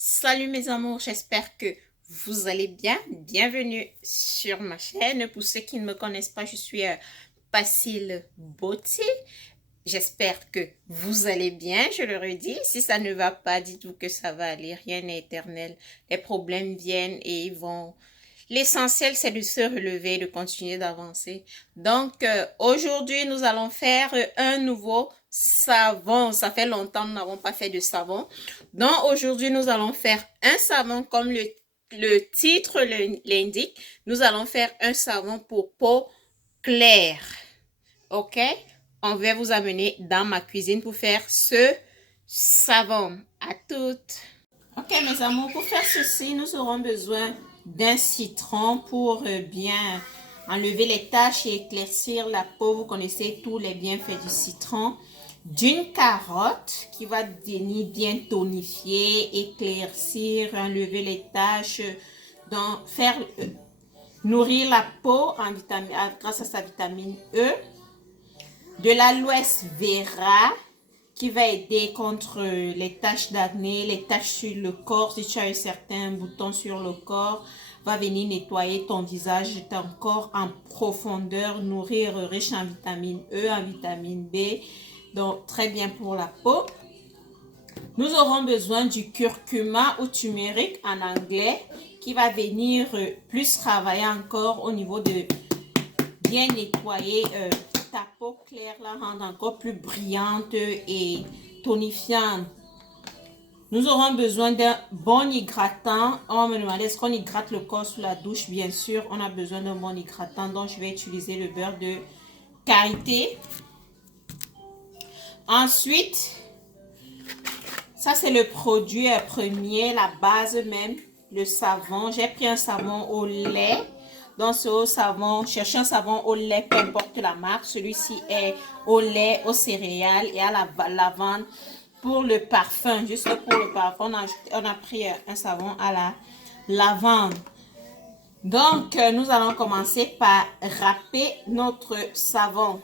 Salut mes amours, j'espère que vous allez bien. Bienvenue sur ma chaîne. Pour ceux qui ne me connaissent pas, je suis Pacile Beauté. J'espère que vous allez bien, je le redis. Si ça ne va pas, dites-vous que ça va aller. Rien n'est éternel. Les problèmes viennent et ils vont. L'essentiel, c'est de se relever, de continuer d'avancer. Donc, aujourd'hui, nous allons faire un nouveau savon. Ça fait longtemps que nous n'avons pas fait de savon. Donc, aujourd'hui, nous allons faire un savon comme le titre l'indique. Nous allons faire un savon pour peau claire. OK? On va vous amener dans ma cuisine pour faire ce savon. À toutes! Ok mes amours, pour faire ceci, nous aurons besoin d'un citron pour bien enlever les taches et éclaircir la peau. Vous connaissez tous les bienfaits du citron. D'une carotte qui va bien tonifier, éclaircir, enlever les taches, donc faire nourrir la peau grâce à sa vitamine E. De l'aloès vera qui va aider contre les taches d'acné, les taches sur le corps. Si tu as un certain bouton sur le corps, va venir nettoyer ton visage, ton corps en profondeur, nourrir, riche en vitamine E, en vitamine B. Donc, très bien pour la peau. Nous aurons besoin du curcuma ou turmeric en anglais qui va venir plus travailler encore au niveau de bien nettoyer ta peau claire, la rendre encore plus brillante et tonifiante. Nous aurons besoin d'un bon hydratant. On me demandait est-ce qu'on hydrate le corps sous la douche. Bien sûr, on a besoin d'un bon hydratant. Donc, je vais utiliser le beurre de karité. Ensuite, ça c'est le produit premier, la base même, le savon. J'ai pris un savon au lait. Donc, ce savon, cherchez un savon au lait, peu importe la marque. Celui-ci est au lait, aux céréales et à la lavande. Pour le parfum, juste pour le parfum, on a pris un savon à la lavande. Donc, nous allons commencer par râper notre savon.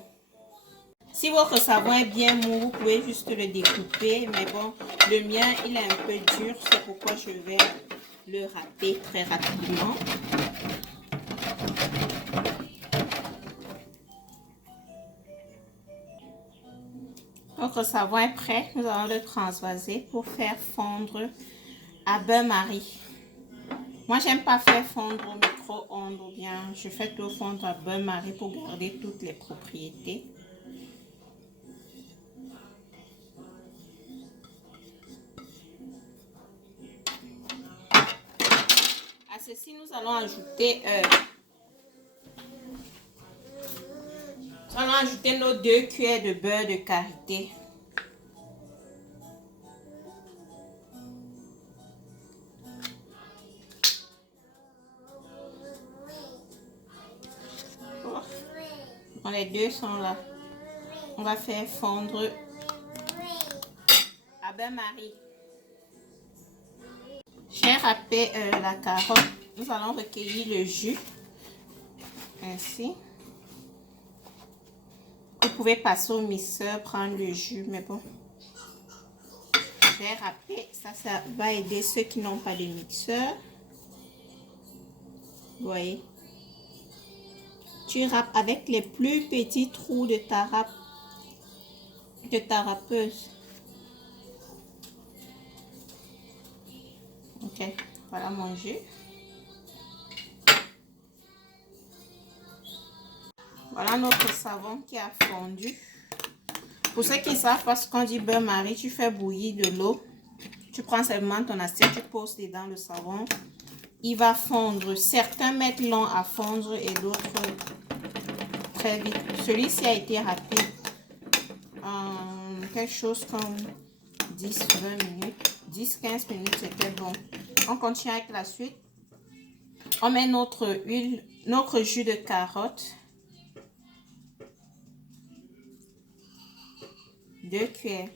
Si votre savon est bien mou, vous pouvez juste le découper. Mais bon, le mien, il est un peu dur. C'est pourquoi je vais le râper très rapidement. Notre savon est prêt. Nous allons le transvaser pour faire fondre à bain-marie. Moi, j'aime pas faire fondre au micro-ondes ou bien je fais tout fondre à bain-marie pour garder toutes les propriétés. À ceci, nous allons ajouter nos 2 cuillères de beurre de karité. Bon, les deux sont là. On va faire fondre à bain-marie. J'ai râpé la carotte. Nous allons recueillir le jus. Ainsi. Vous pouvez passer au mixeur, prendre le jus, mais bon. J'ai râpé. Ça va aider ceux qui n'ont pas de mixeur. Vous voyez. Tu râpes avec les plus petits trous de ta râpeuse. Ok, voilà mon jus. Voilà notre savon qui a fondu. Pour ceux qui savent, parce qu'on dit bain-marie, tu fais bouillir de l'eau. Tu prends seulement ton assiette, tu poses dedans le savon. Il va fondre. Certains mettent long à fondre et d'autres très vite. Celui-ci a été râpé en quelque chose comme 10-20 minutes. 10-15 minutes, c'était bon. On continue avec la suite. On met notre huile, notre jus de carotte. 2 cuillères.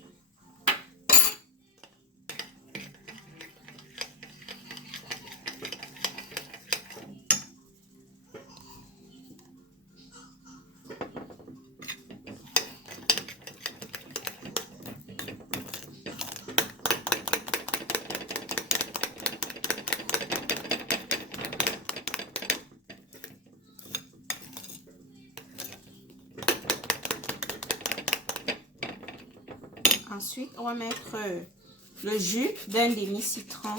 Ensuite, on va mettre le jus d'un demi-citron.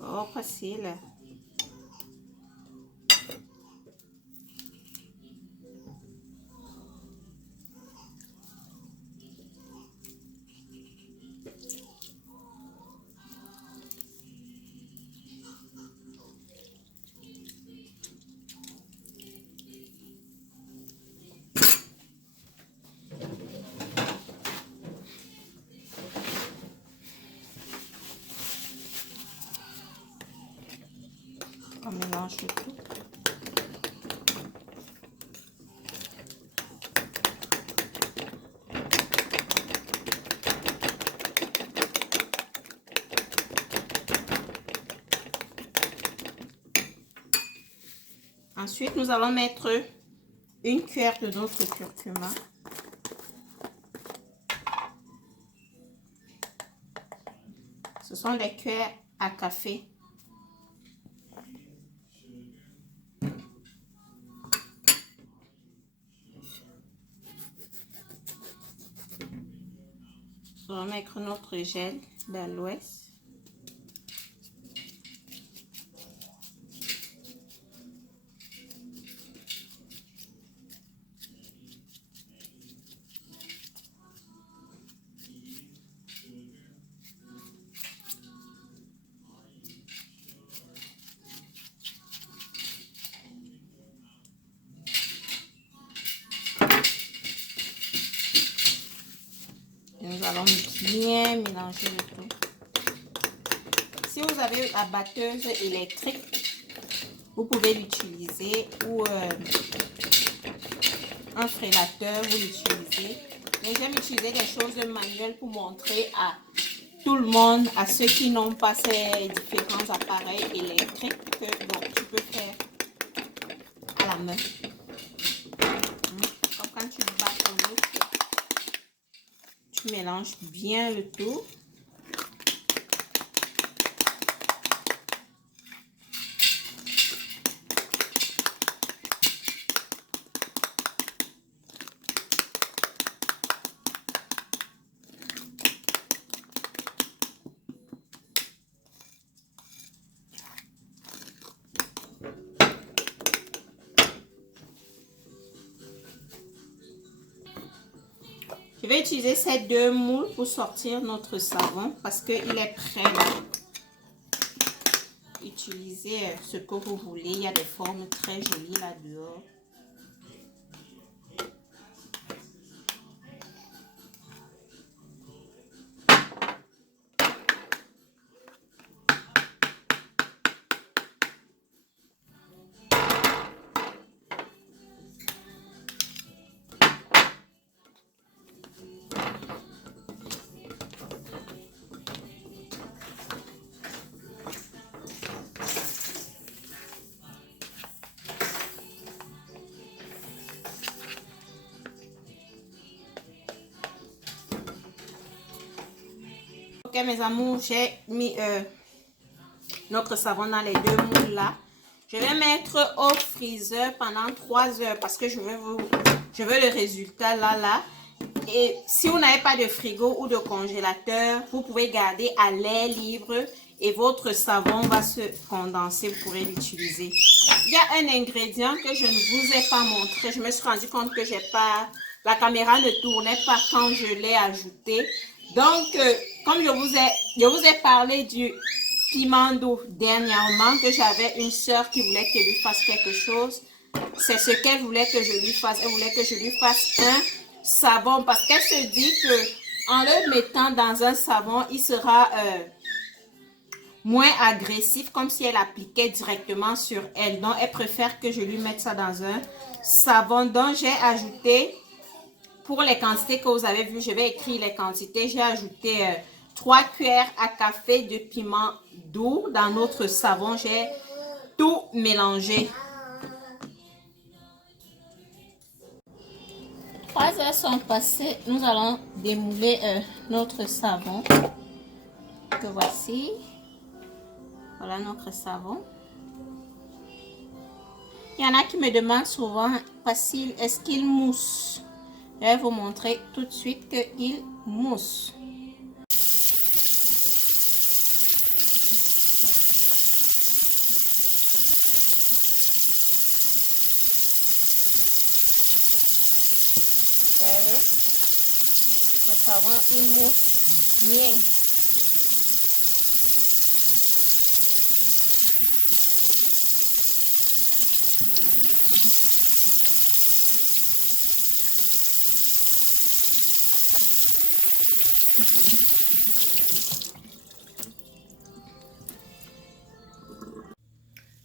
Oh, facile. On mélange le tout. Ensuite, nous allons mettre une cuillère de notre curcuma. Ce sont des cuillères à café. On va mettre notre gel d'aloès. Nous allons bien mélanger le tout. Si vous avez la batteuse électrique, vous pouvez l'utiliser ou un frélateur, vous l'utilisez. Mais j'aime utiliser des choses manuelles pour montrer à tout le monde, à ceux qui n'ont pas ces différents appareils électriques, que donc, tu peux faire à la main. Comme quand tu bats ton œuf. Tu mélanges bien le tout. Je vais utiliser ces deux moules pour sortir notre savon parce qu'il est prêt là. Utilisez ce que vous voulez. Il y a des formes très jolies là dehors. Ok mes amours, j'ai mis notre savon dans les deux moules là. Je vais mettre au freezer pendant 3 heures parce que je veux le résultat là. Et si vous n'avez pas de frigo ou de congélateur, vous pouvez garder à l'air libre et votre savon va se condenser, vous pourrez l'utiliser. Il y a un ingrédient que je ne vous ai pas montré. Je me suis rendu compte que la caméra ne tournait pas quand je l'ai ajouté. Donc, comme je vous ai parlé du piment doux dernièrement, que j'avais une soeur qui voulait que je lui fasse quelque chose. C'est ce qu'elle voulait que je lui fasse. Elle voulait que je lui fasse un savon parce qu'elle se dit que en le mettant dans un savon, il sera moins agressif, comme si elle appliquait directement sur elle. Donc, elle préfère que je lui mette ça dans un savon. Donc, j'ai ajouté, pour les quantités que vous avez vues, je vais écrire les quantités. J'ai ajouté 3 cuillères à café de piment doux dans notre savon. J'ai tout mélangé. 3 heures sont passées. Nous allons démouler notre savon. Que voici. Voilà notre savon. Il y en a qui me demandent souvent, Facile, est-ce qu'il mousse? Je vais vous montrer tout de suite qu'il mousse. Le savon, il mousse bien.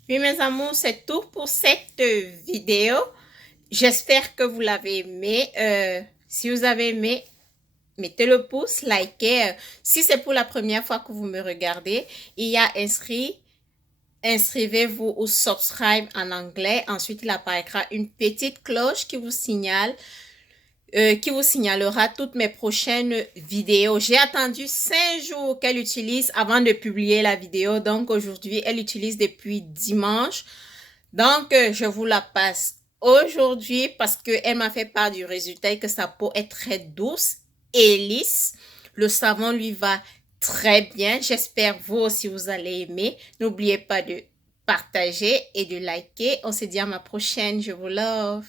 Oui, mes amours, c'est tout pour cette vidéo. J'espère que vous l'avez aimé. Si vous avez aimé, mettez le pouce, likez. Si c'est pour la première fois que vous me regardez, il y a inscrivez-vous ou subscribe en anglais. Ensuite, il apparaîtra une petite cloche qui vous signalera toutes mes prochaines vidéos. J'ai attendu 5 jours qu'elle utilise avant de publier la vidéo. Donc, aujourd'hui, elle utilise depuis dimanche. Donc, je vous la passe aujourd'hui parce qu'elle m'a fait part du résultat et que sa peau est très douce et lisse. Le savon lui va très bien. J'espère vous aussi vous allez aimer. N'oubliez pas de partager et de liker. On se dit à ma prochaine. Je vous love.